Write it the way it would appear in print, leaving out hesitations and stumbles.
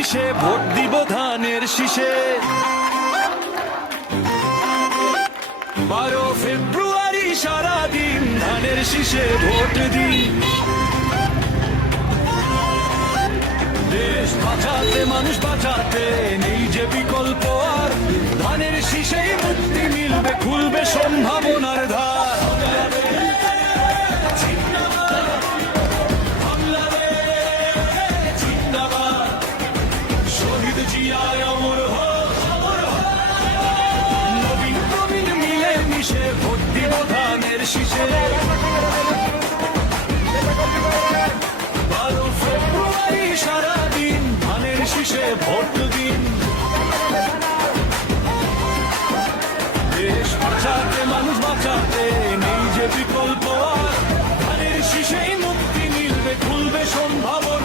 মিশে ভোট দিব ধানের শীষে। 12 ফেব্রুয়ারি সারাদিন ধানের শীষে ভোট দিন। দেশ বাঁচাতে মানুষ বাঁচাতে নেই যে বিকল্প আর, ধানের শীষেই মুক্তি মিলবে, খুলবে সম্ভাবনার দ্বার। শহীদ জিয়ায় অমর হোক, নবীন প্রবীণ মিলে মিশে ভোট দিব ধানের শীষে। 12 ফেব্রুয়ারি সারাদিন ধানের শীষে ভোট দিন। দেশ বাঁচাতে মানুষ বাঁচাতে নেই যে বিকল্প আর, ধানের শীষেই মুক্তি মিলবে, খুলবে সম্ভাবনা।